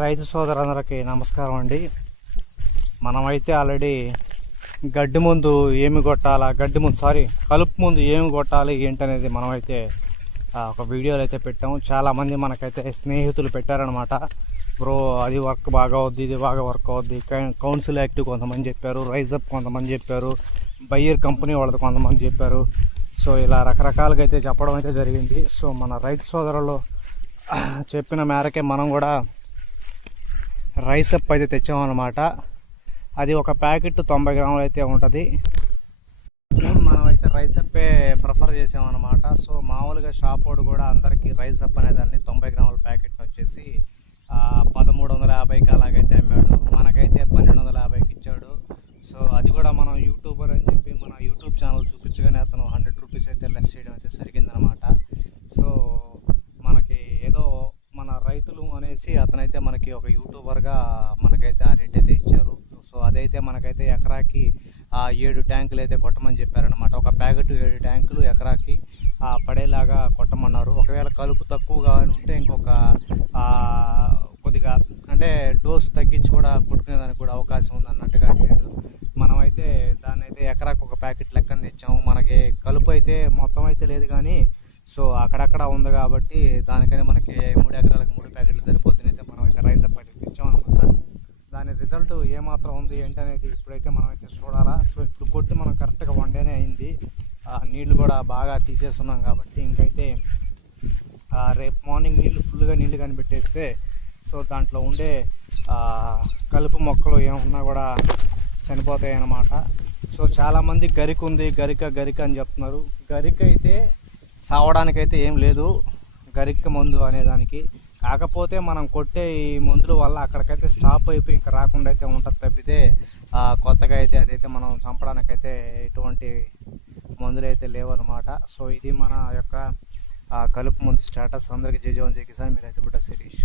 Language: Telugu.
రైతు సోదరులందరికీ నమస్కారం అండి. మనమైతే ఆల్రెడీ గడ్డి ముందు ఏమి కొట్టాలా, కలుపు ముందు ఏమి కొట్టాలి ఏంటనేది మనమైతే ఒక వీడియోలు అయితే పెట్టాము. చాలామంది మనకైతే స్నేహితులు పెట్టారనమాట. బ్రో అది వర్క్ బాగా అవుద్ది, ఇది బాగా వర్క్ అవుద్ది, కౌన్సిల్ యాక్టివ్ కొంతమంది చెప్పారు, రైజప్ కొంతమంది చెప్పారు, బయ్యర్ కంపెనీ వాళ్ళది కొంతమంది చెప్పారు. సో ఇలా రకరకాలుగా అయితే చెప్పడం అయితే జరిగింది. సో మన రైతు సోదరులు చెప్పిన మేరకే మనం కూడా రైసప్ అయితే తెచ్చామన్నమాట. అది ఒక ప్యాకెట్ 90 గ్రాములు అయితే ఉంటుంది. మనమైతే రైసప్పే ప్రిఫర్ చేసామన్నమాట. సో మామూలుగా షాప్ వాడు కూడా అందరికీ రైసప్ అనేదాన్ని 90 గ్రాముల ప్యాకెట్ని వచ్చేసి 1350కి అలాగైతే అమ్మాడు. మనకైతే 1250కి ఇచ్చాడు. సో అది కూడా మనం యూట్యూబర్ అని చెప్పి మన యూట్యూబ్ ఛానల్ చూపించగానే అతను 100 రూపీస్ అయితే లెస్ చేయడం అయితే జరిగిందనమాట. సో మనకి ఏదో మన రైతులు అనేసి అతనైతే మనకి ఒక యూట్యూబర్గా మనకైతే ఆ రేట్ అయితే ఇచ్చారు. సో అదైతే మనకైతే ఎకరాకి 7 ట్యాంకులు అయితే కొట్టమని చెప్పారనమాట. ఒక ప్యాకెట్ 7 ట్యాంకులు ఎకరాకి పడేలాగా కొట్టమన్నారు. ఒకవేళ కలుపు తక్కువగా ఉంటే ఇంకొక కొద్దిగా అంటే డోస్ తగ్గించి కూడా కొట్టుకునేదానికి కూడా అవకాశం ఉంది అన్నట్టుగా అడిగాడు. మనమైతే దాన్ని అయితే ఎకరాకి ఒక ప్యాకెట్ లెక్కన తెచ్చాము. మనకి కలుపు అయితే మొత్తం అయితే లేదు కానీ సో అక్కడక్కడ ఉంది కాబట్టి దానికని మనకి 3 ఎకరాలకు 3 ప్యాకెట్లు సరిపోతుంది. అయితే మనమైతే రైసప్ అయితే తెచ్చామన్నమాట. దాని రిజల్ట్ ఏమాత్రం ఉంది ఏంటనేది ఇప్పుడైతే మనమైతే చూడాలా. సో ఇప్పుడు కొట్టి మనం కరెక్ట్గా 1 డేనే అయింది. నీళ్లు కూడా బాగా తీసేస్తున్నాం కాబట్టి ఇంకైతే రేపు మార్నింగ్ ఫుల్గా నీళ్లు కనిపెట్టేస్తే సో దాంట్లో ఉండే కలుపు మొక్కలు ఏమన్నా కూడా చనిపోతాయి అన్నమాట. సో చాలామంది గరిక ఉంది, గరిక అని చెప్తున్నారు. గరిక అయితే చావడానికైతే ఏం లేదు, గరిక మందు అనేదానికి. కాకపోతే మనం కొట్టే ఈ మందుల వల్ల అక్కడికైతే స్టాప్ అయిపోయి ఇంకా రాకుండా అయితే ఉంటుంది తప్పితే కొత్తగా అయితే అదైతే మనం చంపడానికైతే ఎటువంటి మందులు అయితే లేవన్నమాట. సో ఇది మన యొక్క కలుపు మందు స్టేటస్. అందరికీ జై జవాన్ జై కిసాన్. మీరైతే బిడ్డ శిరీష్.